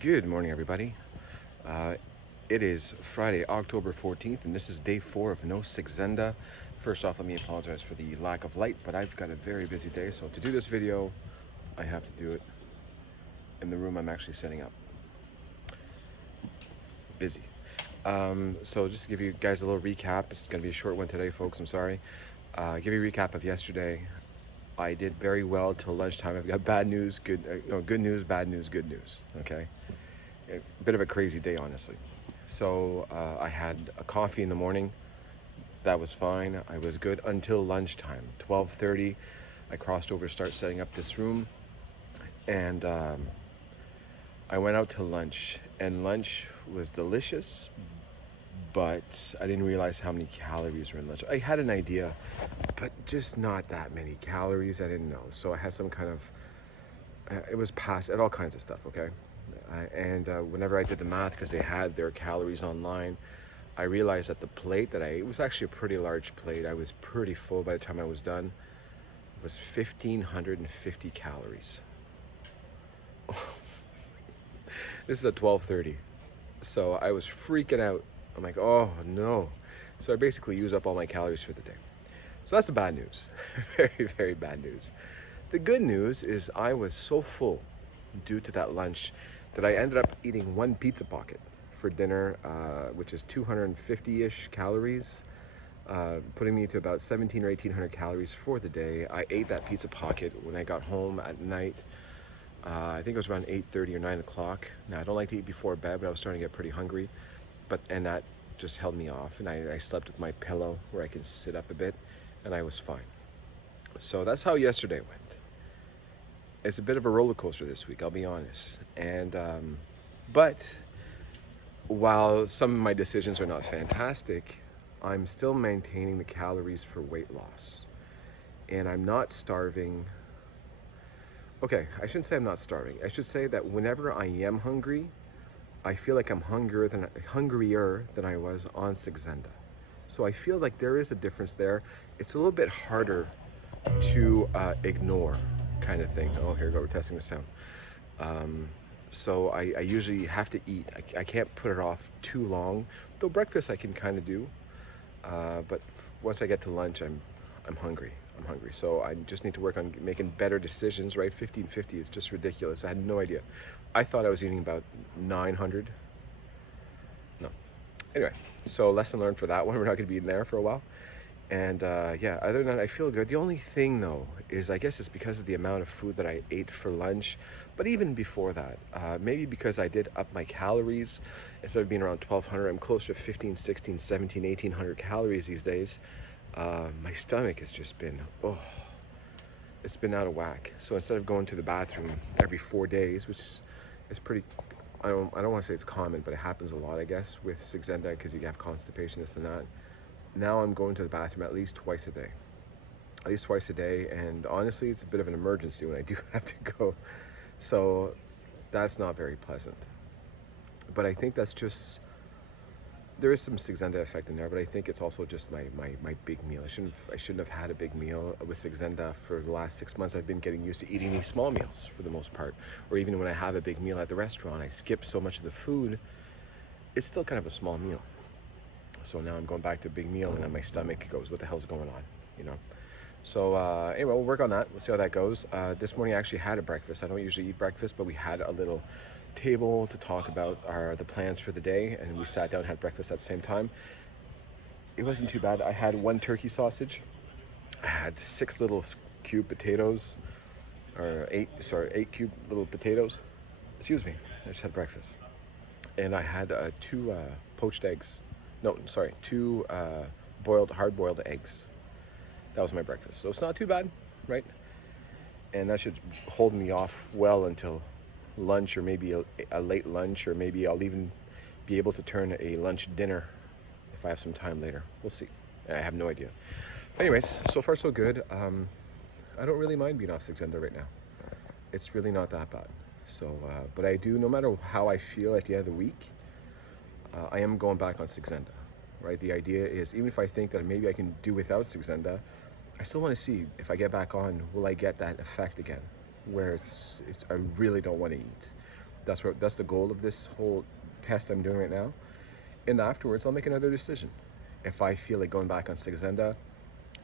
Good morning, everybody. Uh, it is Friday, October 14th, and this is day 4 of No Saxenda. First off, let me apologize for the lack of light, but I've got a very busy day, so to do this video, I have to do it in the room I'm actually setting up. Busy. So just to give you guys a little recap, it's going to be a short one today, folks, I'm sorry. Give you a recap of yesterday. I did very well till lunchtime. I've got bad news, good news, bad news, good news, okay? A bit of a crazy day, honestly. So I had a coffee in the morning. That was fine. I was good until lunchtime. 12:30, I crossed over to start setting up this room, and I went out to lunch. And lunch was delicious, but I didn't realize how many calories were in lunch. I had an idea, but just not that many calories. I didn't know. So I had some kind of. It was past at all kinds of stuff. Okay. And whenever I did the math, because they had their calories online, I realized that the plate that I ate was actually a pretty large plate. I was pretty full by the time I was done. It was 1,550 calories. This is at 12:30. So I was freaking out. I'm like, oh no. So I basically used up all my calories for the day. So that's the bad news. Very, very bad news. The good news is I was so full due to that lunch that I ended up eating one pizza pocket for dinner, which is 250-ish calories, putting me to about 17 or 1800 calories for the day. I ate that pizza pocket when I got home at night. I think it was around 8:30 or 9 o'clock. Now, I don't like to eat before bed, but I was starting to get pretty hungry. And that just held me off. And I slept with my pillow where I can sit up a bit, and I was fine. So that's how yesterday went. It's a bit of a roller coaster this week, I'll be honest. But while some of my decisions are not fantastic, I'm still maintaining the calories for weight loss. And I'm not starving. Okay, I shouldn't say I'm not starving. I should say that whenever I am hungry, I feel like I'm hungrier than I was on Saxenda. So I feel like there is a difference there. It's a little bit harder to ignore, kind of thing. Oh, here we go, we're testing the sound. So I usually have to eat. I can't put it off too long. Though breakfast I can kind of do, but once I get to lunch, I'm hungry. I'm hungry. So I just need to work on making better decisions. Right, 1550 is just ridiculous. I had no idea. I thought I was eating about 900. No. Anyway, so lesson learned for that one. We're not going to be in there for a while. And yeah, other than that, I feel good. The only thing though is I guess it's because of the amount of food that I ate for lunch. But even before that, maybe because I did up my calories. Instead of being around 1200, I'm closer to 15, 16, 17, 1800 calories these days. My stomach has just been, oh, it's been out of whack. So instead of going to the bathroom every 4 days, which is pretty, I don't want to say it's common, but it happens a lot, I guess, with Saxenda because you have constipation, this and that. Now I'm going to the bathroom at least twice a day. At least twice a day, and honestly, it's a bit of an emergency when I do have to go. So that's not very pleasant. But I think that's just, there is some Saxenda effect in there, but I think it's also just my big meal. I shouldn't have had a big meal with Saxenda for the last 6 months. I've been getting used to eating these small meals for the most part. Or even when I have a big meal at the restaurant, I skip so much of the food, it's still kind of a small meal. So now I'm going back to a big meal, and then my stomach goes, what the hell's going on, you know? So anyway, we'll work on that. We'll see how that goes. This morning I actually had a breakfast. I don't usually eat breakfast, but we had a little table to talk about the plans for the day, and we sat down and had breakfast at the same time. It wasn't too bad. I had one turkey sausage. I had 6 little cube potatoes, or 8 cube little potatoes. Excuse me, I just had breakfast. And I had 2 poached eggs. No, sorry, 2 hard-boiled eggs. That was my breakfast. So it's not too bad, right? And that should hold me off well until lunch, or maybe a late lunch, or maybe I'll even be able to turn a lunch dinner if I have some time later. We'll see. I have no idea. Anyways, so far so good. I don't really mind being off Saxenda right now. It's really not that bad. So, but I do, no matter how I feel at the end of the week, I am going back on Saxenda, right? The idea is, even if I think that maybe I can do without Saxenda, I still want to see if I get back on, will I get that effect again, where I really don't want to eat. That's the goal of this whole test I'm doing right now. And afterwards, I'll make another decision. If I feel like going back on Saxenda,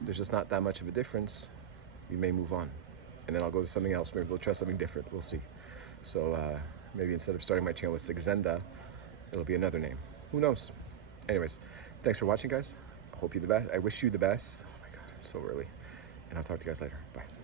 there's just not that much of a difference, we may move on. And then I'll go to something else. Maybe we'll try something different. We'll see. So maybe instead of starting my channel with Saxenda, it'll be another name. Who knows? Anyways, thanks for watching, guys. I hope you the best. I wish you the best. Oh my God, I'm so early. And I'll talk to you guys later. Bye.